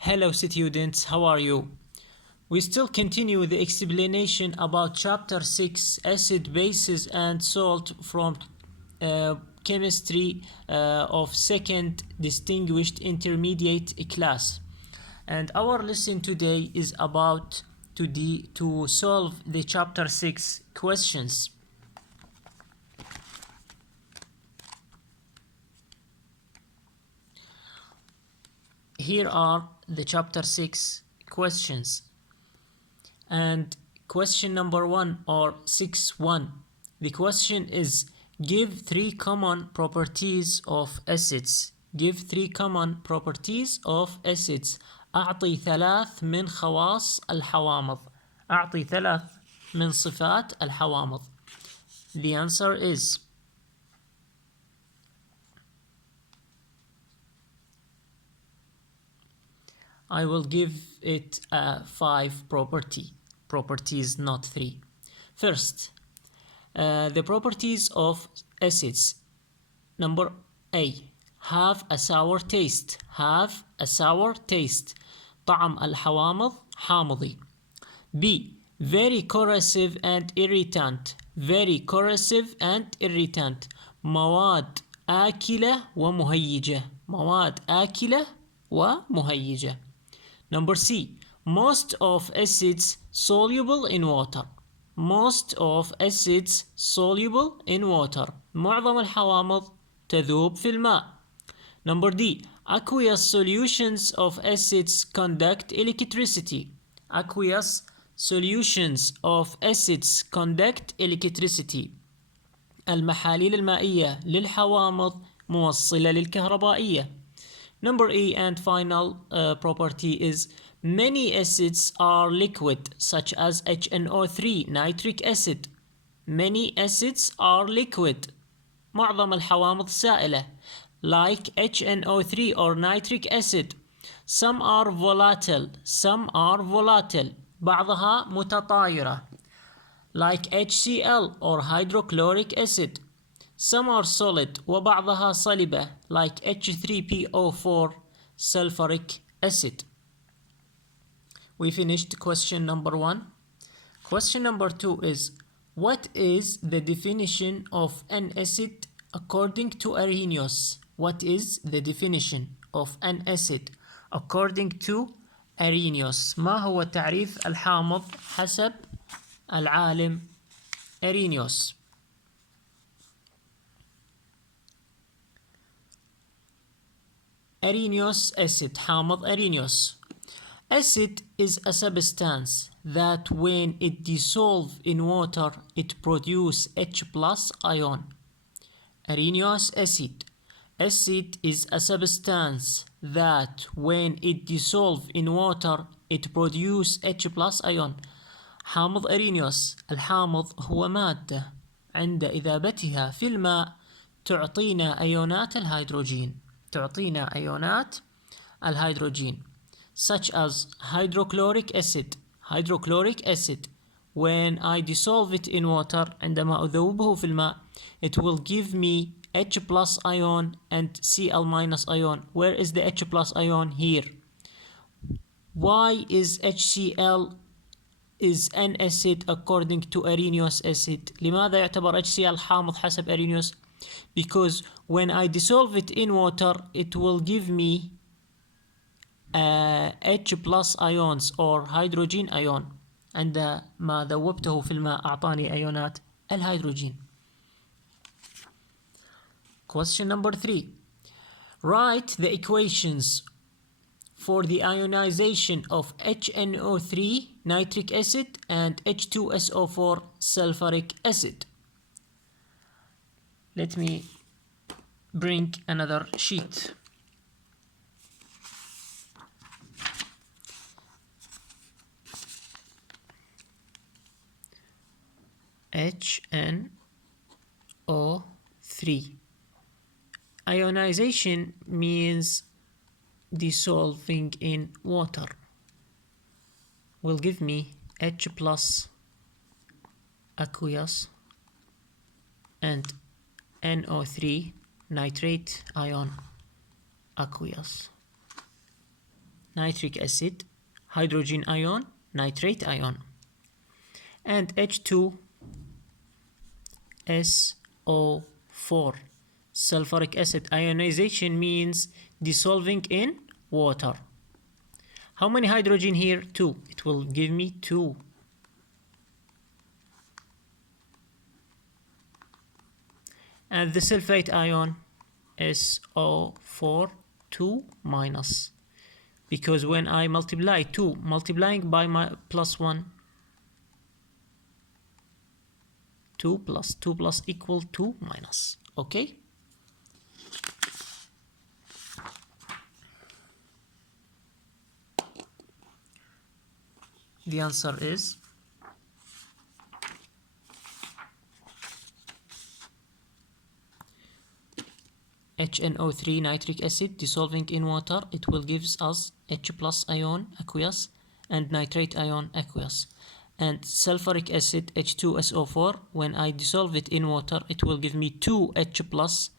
Hello students, how are you? We still continue the explanation about chapter 6 acid bases and salt from chemistry of second distinguished intermediate class. And our lesson today is about to solve the chapter 6 questions. Here are the chapter 6 questions. And question number 1 or 6.1. The question is give 3 common properties of acids. Give 3 common properties of acids. أعطي 3 من خواص الحوامض. أعطي 3 من صفات الحوامض. The answer is I will give it 5 properties, not 3. First, the properties of acids. Number A, have a sour taste. Have a sour taste. طعم الحوامض حامضي. B, very corrosive and irritant. Very corrosive and irritant. مواد آكلة ومهيجة. مواد آكلة ومهيجة. Number C, most of acids soluble in water. Most of acids soluble in water. معظم الحوامض تذوب في الماء. Number D, aqueous solutions of acids conduct electricity. Aqueous solutions of acids conduct electricity. المحاليل المائية للحوامض موصلة للكهربائية. Number E and final property is many acids are liquid, such as HNO3, nitric acid. Many acids are liquid. معظم الحوامض سائلة, like HNO3 or nitric acid. Some are volatile. Some are volatile. بعضها متطايرة, like HCl or hydrochloric acid. Some are solid وبعضها صلبة, like H3PO4 sulfuric acid. We finished question number 1. Question number 2 is what is the definition of an acid according to Arrhenius? What is the definition of an acid according to Arrhenius? ما هو تعريف الحامض حسب العالم Arrhenius? Arrhenius acid, حامض Arrhenius. Acid is a substance that when it dissolves in water it produces H plus ion. Arrhenius acid. Acid is a substance that when it dissolves in water it produces H plus ion. حامض أرينيوس. الحامض هو مادة عند إذابتها في الماء تعطينا أيونات الهيدروجين. تعطينا أيونات الهيدروجين such as hydrochloric acid. Hydrochloric acid when I dissolve it in water عندما أذوبه في الماء it will give me H plus ion and Cl minus ion. Where is the H plus ion? Here. Why is HCl is an acid according to Arrhenius acid? لماذا يعتبر HCl حامض حسب Arrhenius? Because when I dissolve it in water it will give me H plus ions or hydrogen ion. عندما ذوبته في الماء أعطاني أيونات الهيدروجين. Question number 3. Write the equations for the ionization of HNO3 nitric acid and H2SO4 sulfuric acid. Let me bring another sheet. HNO3. Ionization means dissolving in water. Will give me H plus aqueous and NO3 nitrate ion aqueous. nitric acid, hydrogen ion, nitrate ion, and H2SO4. Sulfuric acid ionization means dissolving in water. How many hydrogen here? 2. It will give me 2. And the sulfate ion SO4 2 minus, because when I multiply 2 multiplying by my plus 1, 2 plus equal 2 minus. Okay, the answer is HNO3 nitric acid dissolving in water. It will give us H plus ion aqueous and nitrate ion aqueous. And sulfuric acid H2SO4, when I dissolve it in water, it will give me 2H plus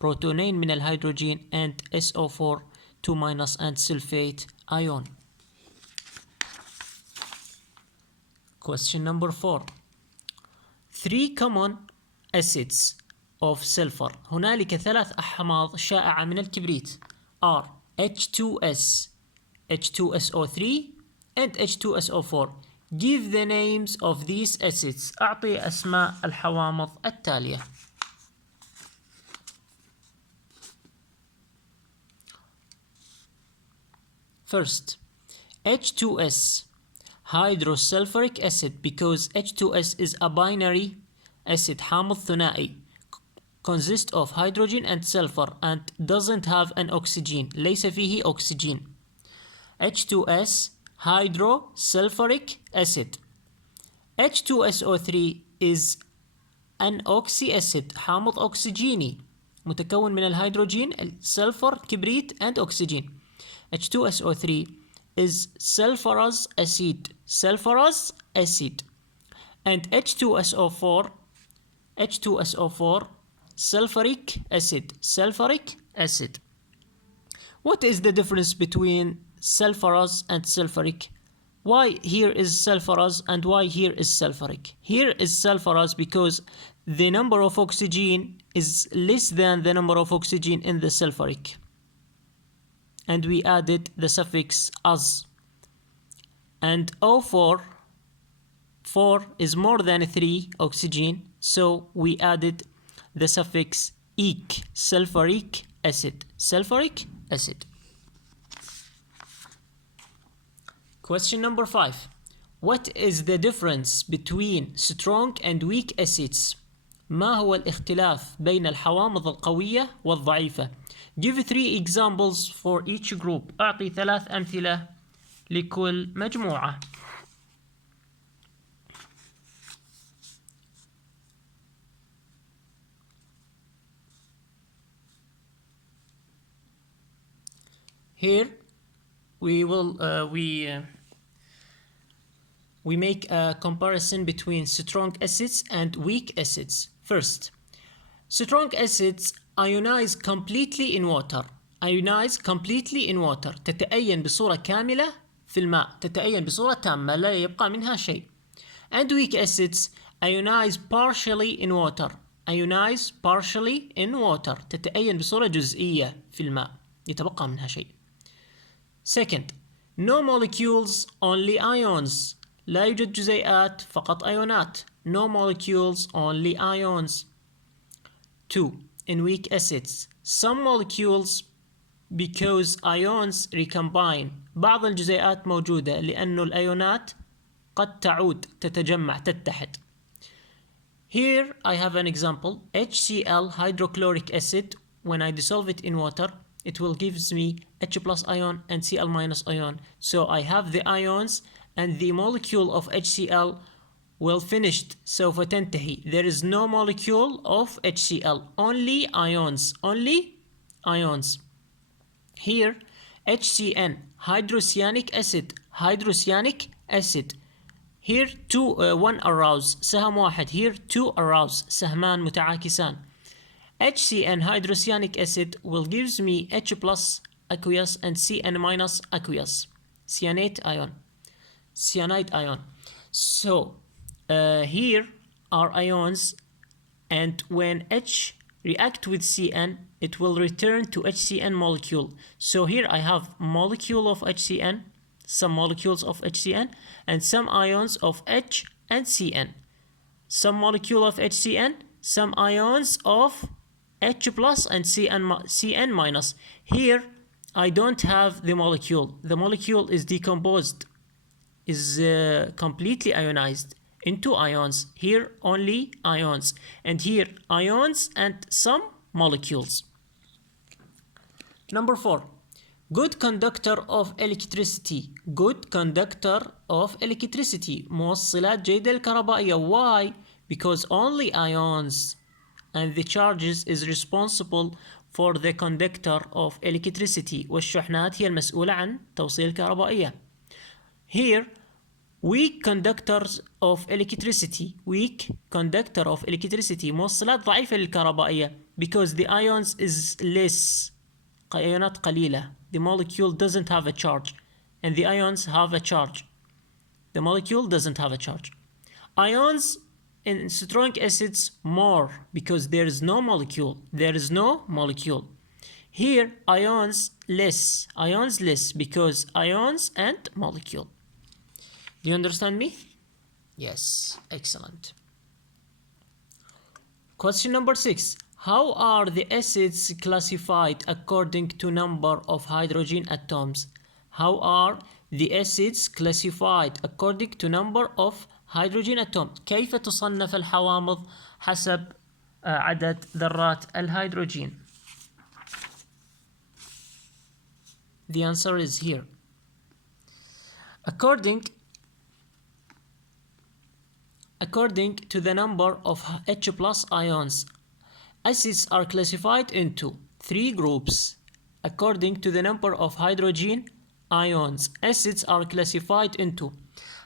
بروتونين من الهيدروجين and SO4 2 minus and sulfate ion. Question number 4. 3 common acids of sulfur. هنالك 3 أحماض شائعة من الكبريت are H2S, H2SO3 and H2SO4. Give the names of these acids. أعطي أسماء الحوامض التالية. First, H2S, hydrosulfuric acid, because H2S is a binary acid, حامض ثنائي, consists of hydrogen and sulfur and doesn't have an oxygen. ليس فيه oxygen. H2S, hydrosulfuric acid. H2SO3 is an oxy acid, حامض أكسجيني متكون من الهيدروجين، السلفر، كبريت and oxygen. H2SO3 is sulfurous acid, and H2SO4 sulfuric acid. What is the difference between sulfurous and sulfuric? Why here is sulfurous and why here is sulfuric? Here is sulfurous because the number of oxygen is less than the number of oxygen in the sulfuric, and we added the suffix as. And O4 is more than 3 oxygen, so we added the suffix -ic, sulfuric acid. Question number 5. What is the difference between strong and weak acids? ما هو الاختلاف بين الحوامض القوية والضعيفة؟ Give 3 examples for each group. أعطي 3 أمثلة لكل مجموعة. Here we make a comparison between strong acids and weak acids. First, strong acids ionize completely in water. تتأين بصورة كاملة في الماء، تتأين بصورة تامة لا يبقى منها شيء. And weak acids ionize partially in water. تتأين بصورة جزئية في الماء، يتبقى منها شيء. Second, no molecules, only ions. لا يوجد جزيئات، فقط أيونات. No molecules, only ions. 2. In weak acids, some molecules because ions recombine. بعض الجزيئات موجودة لأن الأيونات قد تعود، تتجمع، تتحد. Here I have an example. HCl, hydrochloric acid, when I dissolve it in water, it will give me H plus ion and Cl minus ion. So I have the ions and the molecule of HCl will finished. سوف تنتهي. There is no molecule of HCl. Only ions. Here HCN, hydrocyanic acid. Here 1 arouse، سهم واحد. Here 2 arouse، سهمان متعاكسان. HCN hydrocyanic acid will gives me H plus aqueous, and Cn minus aqueous. Cyanate ion. Cyanide ion. So here are ions, and when H react with Cn, it will return to HCN molecule. So here I have molecule of HCN, some molecules of HCN, and some ions of H and Cn. Some molecule of HCN, some ions of H plus and Cn minus. Here I don't have the molecule. The molecule is decomposed, is completely ionized into ions. Here only ions, and here ions and some molecules. Number 4. Good conductor of electricity. Good conductor of electricity. موصلات جيدة الكهربائية. Why? Because only ions and the charges is responsible for the conductor of electricity. والشحنات هي المسؤولة عن توصيل الكهربائية. Here, weak conductors of electricity. Weak conductor of electricity. موصلات ضعيفة للكهربائية. Because the ions is less. ايونات قليلة. The molecule doesn't have a charge, and the ions have a charge. The molecule doesn't have a charge. Ions in strong acids more, because there is no molecule. There is no molecule. Here ions less. Ions less because ions and molecule. Do you understand me? Yes, excellent. Question number 6. How are the acids classified according to number of hydrogen atoms? How are the acids classified according to number of hydrogen atoms? كيف تصنف الحوامض حسب عدد ذرات الهيدروجين? The answer is here. According to the number of H plus ions, acids are classified into 3 groups. According to the number of hydrogen ions, acids are classified into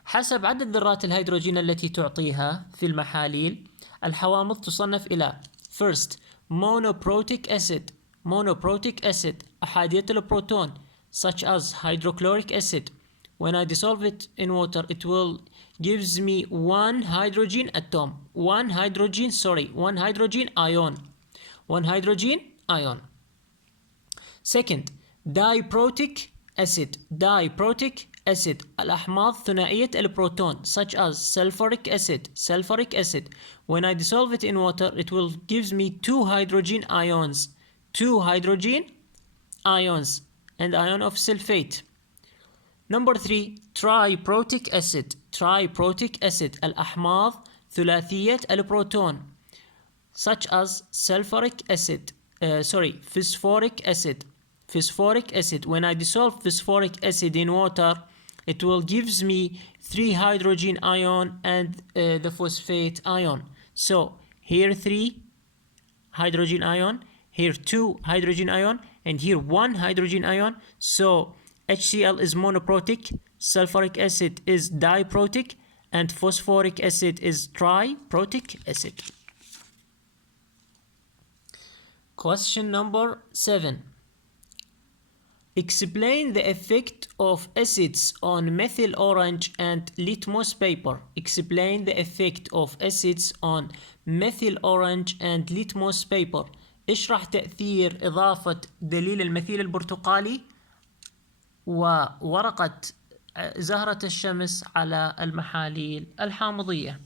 حسب عدد ذرات الهيدروجين التي تعطيها في المحاليل، الحوامض تصنف إلى first monoprotic acid. Monoprotic acid أحادية البروتون such as hydrochloric acid. When I dissolve it in water, it will gives me one hydrogen atom. One hydrogen ion. One hydrogen ion. Second, diprotic acid. Diprotic acid. الأحماض ثنائية البروتون such as sulfuric acid. Sulfuric acid. When I dissolve it in water, it will gives me 2 hydrogen ions. 2 hydrogen ions and ion of sulfate. Number 3, triprotic acid. Triprotic acid. الأحماض ثلاثية البروتون such as sulfuric acid. Phosphoric acid. Phosphoric acid. When I dissolve phosphoric acid in water, it will gives me 3 hydrogen ion and the phosphate ion. So here 3 hydrogen ion, here 2 hydrogen ion, and here 1 hydrogen ion. So HCl is monoprotic, sulfuric acid is diprotic, and phosphoric acid is triprotic acid. Question number 7. Explain the effect of acids on methyl orange and litmus paper. Explain the effect of acids on methyl orange and litmus paper. اشرح تأثير إضافة دليل المثيل البرتقالي وورقة زهرة الشمس على المحاليل الحامضية.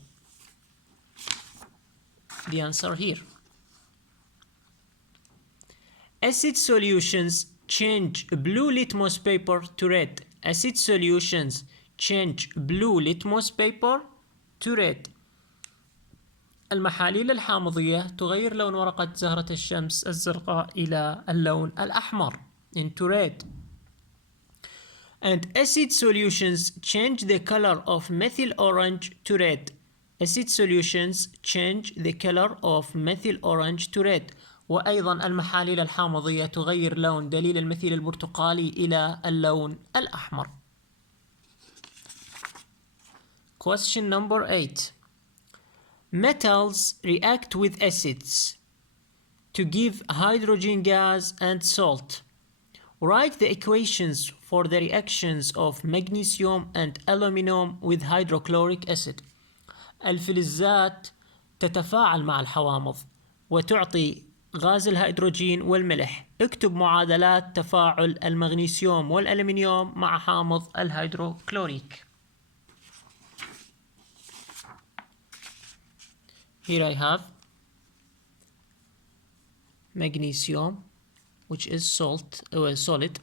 The answer here. Acid solutions change blue litmus paper to red. Acid solutions change blue litmus paper to red. المحاليل الحامضية تغير لون ورقة زهرة الشمس الزرقاء إلى اللون الأحمر into red. And acid solutions change the color of methyl orange to red. Acid solutions change the color of methyl orange to red. وأيضا المحاليل الحامضية تغير لون دليل المثيل البرتقالي إلى اللون الأحمر. Question number 8. Metals react with acids to give hydrogen gas and salt. Write the equations for the reactions of magnesium and aluminum with hydrochloric acid. الفلزات تتفاعل مع الحوامض وتعطي غاز الهيدروجين والملح. اكتب معادلات تفاعل المغنيسيوم والألمنيوم مع حامض الهيدروكلوريك. Here I have magnesium, which is solid,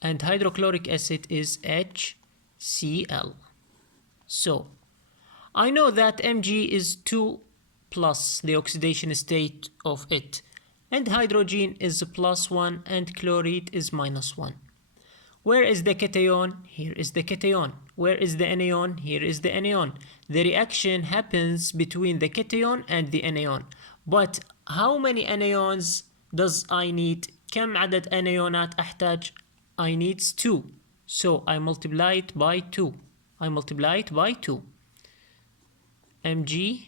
and hydrochloric acid is HCl. So I know that Mg is 2 plus the oxidation state of it, and hydrogen is plus 1 and chloride is minus 1. Where is the cation? Here is the cation. Where is the anion? Here is the anion. The reaction happens between the cation and the anion. But how many anions does I need? كم عدد أنيونات أحتاج? I need 2. So I multiply it by 2. Mg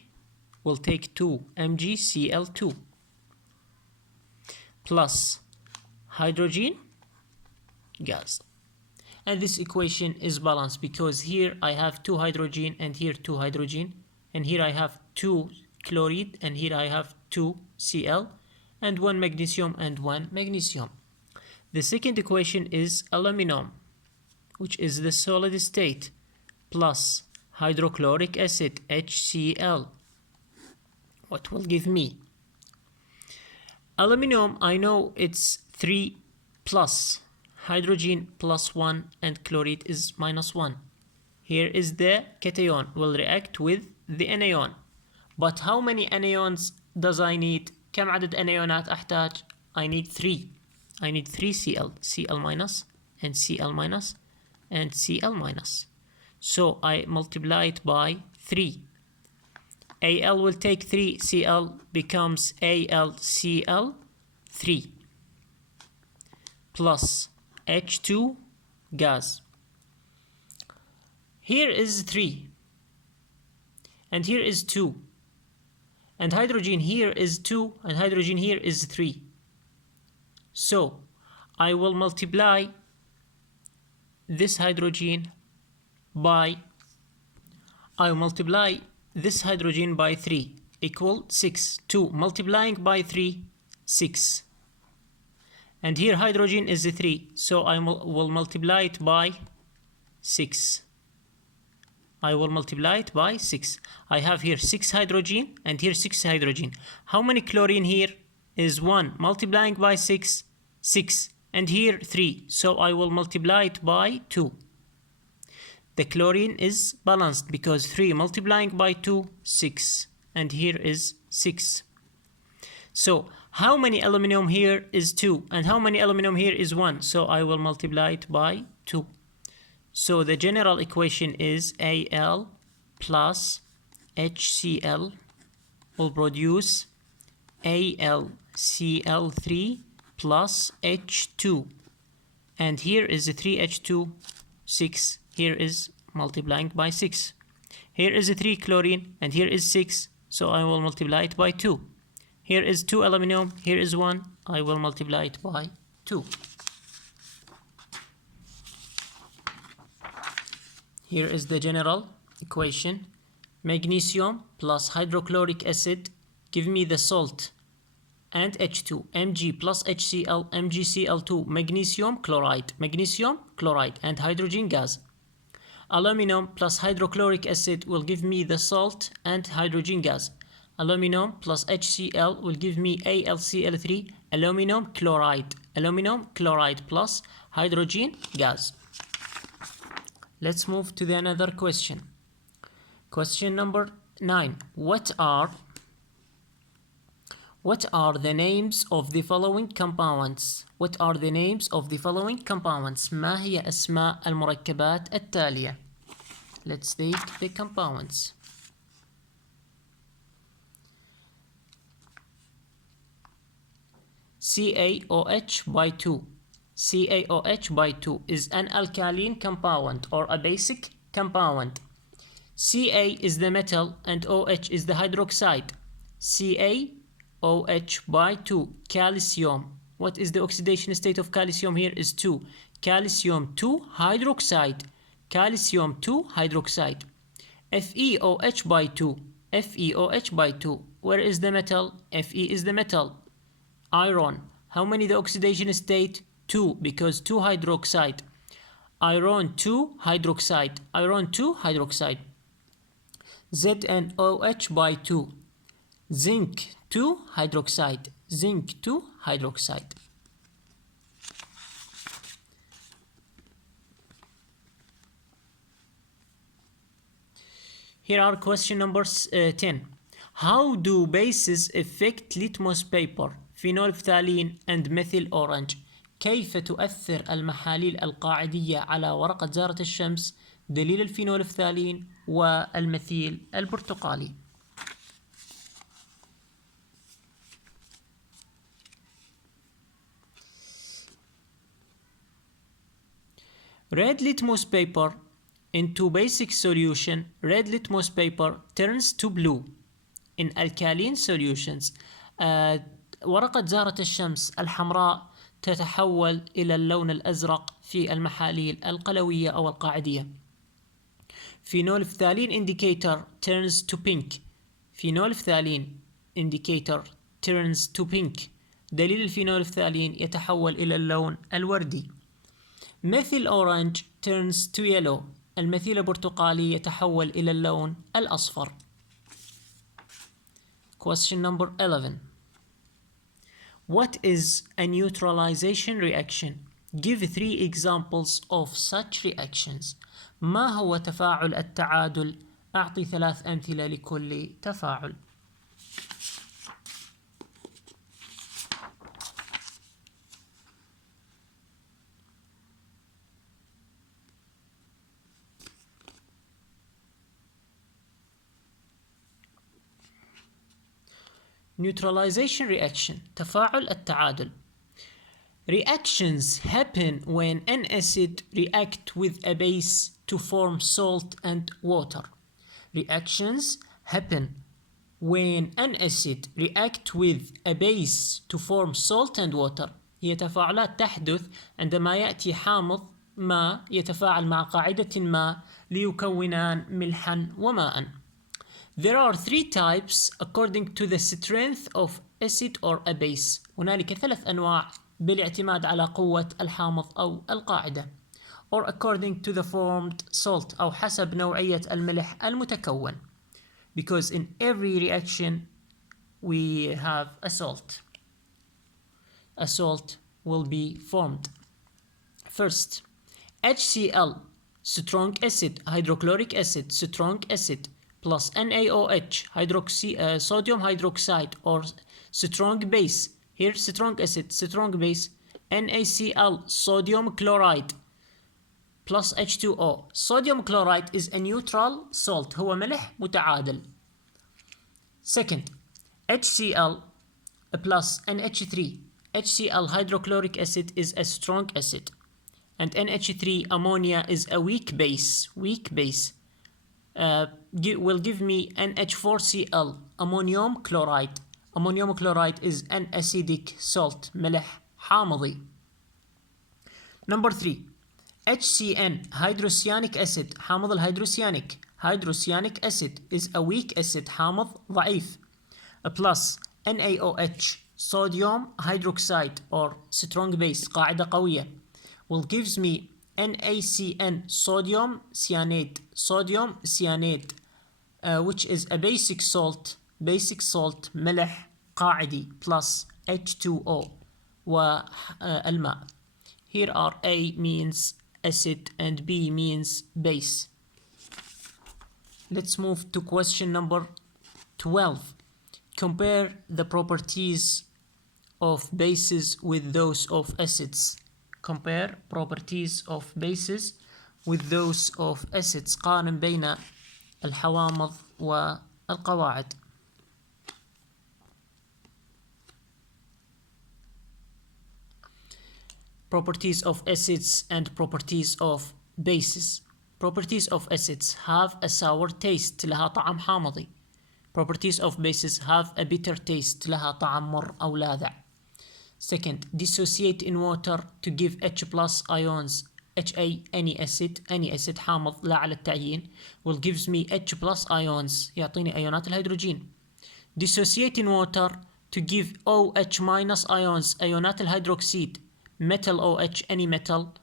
will take 2 MgCl2 plus hydrogen gas. And this equation is balanced because here I have 2 hydrogen and here 2 hydrogen, and here I have 2 chloride and here I have 2 Cl and 1 magnesium and 1 magnesium. The second equation is aluminum, which is the solid state, plus hydrochloric acid HCl. What will give me? Aluminum, I know it's 3 plus, hydrogen plus 1 and chloride is minus 1. Here is the cation, will react with the anion. But how many anions does I need? كم عدد أنيونات أحتاج? I need 3. I need 3 Cl, Cl minus and Cl minus and Cl minus. So I multiply it by 3. Al will take 3 Cl, becomes AlCl3 plus H2 gas. Here is 3 and here is 2, and hydrogen here is 2 and hydrogen here is 3. So I will multiply this hydrogen by 3 equal 6. 2 multiplying by 3, 6. And here hydrogen is 3, so I will multiply it by 6. I have here 6 hydrogen and here 6 hydrogen. How many chlorine here? Is 1. Multiplying by 6, 6. And here 3, so I will multiply it by 2. The chlorine is balanced because 3 multiplying by 2, 6. And here is 6. So how many aluminum here is 2 and how many aluminum here is 1? So I will multiply it by 2. So the general equation is Al plus HCl will produce AlCl3 plus H2. And here is 3H2, 6. Here is multiplying by 6. Here is 3 chlorine and here is 6. So I will multiply it by 2. Here is 2 aluminum, here is 1. I will multiply it by 2. Here is the general equation. Magnesium plus hydrochloric acid give me the salt and H2. Mg plus HCl, MgCl2, magnesium chloride, and hydrogen gas. Aluminum plus hydrochloric acid will give me the salt and hydrogen gas. Aluminum plus HCl will give me AlCl3, aluminum chloride plus hydrogen gas. Let's move to the another question. Question number 9. What are the names of the following compounds? ما هي أسماء المركبات التالية? Let's take the compounds. CaOH by 2. CaOH by 2 is an alkaline compound or a basic compound. Ca is the metal and OH is the hydroxide. CaOH by 2 calcium What is the oxidation state of calcium here? Is 2. Calcium 2 hydroxide. Calcium 2 hydroxide. FeOH by 2. FeOH by 2. Where is the metal? Fe is the metal. Iron. How many the oxidation state? 2, because 2 hydroxide. Iron 2 hydroxide. Iron 2 hydroxide. ZnOH by 2. Zinc 2 hydroxide. Zinc 2 hydroxide. Here are question number 10. How do bases affect litmus paper, phenol phthalene and methyl orange? كيف تؤثر المحاليل القاعدية على ورقة زارة الشمس؟ دليل الفينول phthalene والمثيل البرتقالي. Red litmus paper into basic solution. Red litmus paper turns to blue in alkaline solutions. ورقة زارة الشمس الحمراء تتحول إلى اللون الأزرق في المحاليل القلوية أو القاعدية. Phenol phthalene indicator turns to pink. Phenol phthalene indicator turns to pink. دليل الفينول phthalene يتحول إلى اللون الوردي. Methyl orange turns to yellow. المثيل البرتقالي يتحول إلى اللون الأصفر. Question number 11. What is a neutralization reaction? Give 3 examples of such reactions. ما هو تفاعل التعادل؟ أعطي 3 أمثلة لكل تفاعل. Neutralization reaction. تفاعل التعادل. Reactions happen when an acid reacts with a base to form salt and water. Reactions happen when an acid reacts with a base to form salt and water. هي تفاعلات تحدث عندما يأتي حامض ما يتفاعل مع قاعدة ما ليكونان ملحا وماء. There are 3 types according to the strength of acid or a base. هنالك 3 أنواع بالاعتماد على قوة الحامض أو القاعدة. Or according to the formed salt أو حسب نوعية الملح المتكون. Because in every reaction we have a salt. A salt will be formed. First, HCl, strong acid, hydrochloric acid, strong acid, plus NaOH, sodium hydroxide or strong base. Here strong acid, strong base, NaCl, sodium chloride, plus H2O. Sodium chloride is a neutral salt. هو ملح متعادل. Second, HCl plus NH3. HCl hydrochloric acid is a strong acid. And NH3 ammonia is a weak base. Weak base. Will give me NH4Cl, ammonium chloride. Ammonium chloride is an acidic salt, ملح حامضي. Number 3, HCN, hydrocyanic acid, حامض الهيدروسيانيك. Hydrocyanic acid is a weak acid, حامض ضعيف. Plus NaOH, sodium hydroxide or strong base, قاعدة قوية. Will gives me NaCN, sodium cyanide. Sodium cyanide, which is a basic salt. Basic salt ملح قاعدي plus H2O والماء. Here are A means acid and B means base. Let's move to question number 12. Compare the properties of bases with those of acids. Compare properties of bases with those of acids. قارن بين الحوامض والقواعد. Properties of acids and properties of bases. Properties of acids have a sour taste, لها طعم حامضي. Properties of bases have a bitter taste, لها طعم مر أو لاذع. Second, dissociate in water to give H plus ions. HA any acid حامض لا على التعيين will gives me H plus ions يعطيني أيونات الهيدروجين. Dissociate in water to give OH minus ions أيونات الهيدروكسيد. Metal OH any metal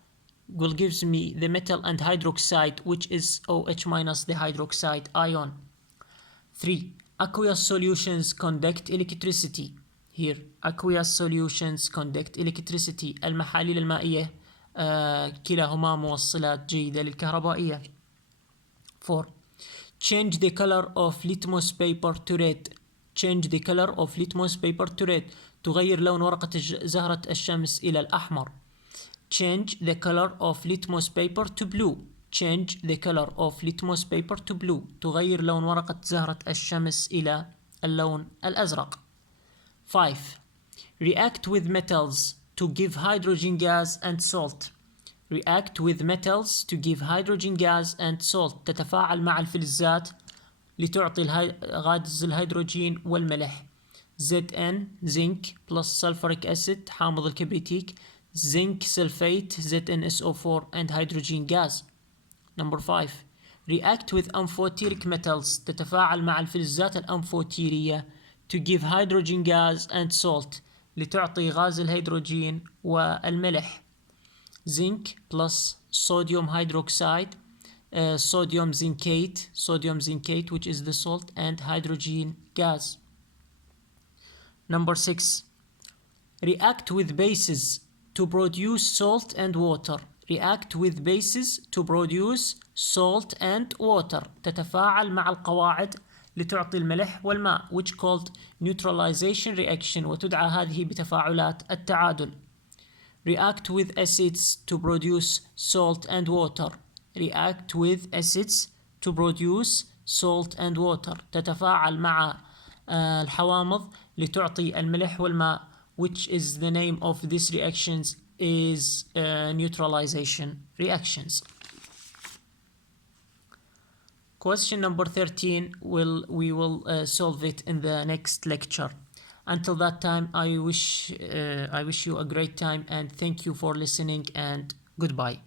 will gives me the metal and hydroxide which is OH minus the hydroxide ion. 3. Aqueous solutions conduct electricity. Here aqueous solutions conduct electricity. المحاليل المائية كلاهما موصلات جيدة للكهربائية. 4. Change the color of litmus paper to red. Change the color of litmus paper to red. تغير لون ورقة زهرة الشمس إلى الأحمر. Change the color of litmus paper to blue. Change the color of litmus paper to blue. تغير لون ورقة زهرة الشمس إلى اللون الأزرق. 5. React with metals to give hydrogen gas and salt. React with metals to give hydrogen gas and salt. تتفاعل مع الفلزات لتعطي غاز الهيدروجين والملح. Zn zinc plus sulfuric acid حامض الكبريتيك. Zinc sulfate ZnSO4 and hydrogen gas. Number 5. React with amphoteric metals. تتفاعل مع الفلزات الأمفوتيرية to give hydrogen gas and salt لتعطي غاز الهيدروجين والملح. Zinc plus sodium hydroxide, sodium zincate which is the salt and hydrogen gas. Number 6. React with bases to produce salt and water. React with bases to produce salt and water. تتفاعل مع القواعد لتعطي الملح والماء which called neutralization reaction وتدعى هذه بتفاعلات التعادل. React with acids to produce salt and water. React with acids to produce salt and water. تتفاعل مع الحوامض لتعطي الملح والماء which is the name of these reactions is neutralization reactions. Question number 13 we will solve it in the next lecture. Until that time, I wish you a great time and thank you for listening and goodbye.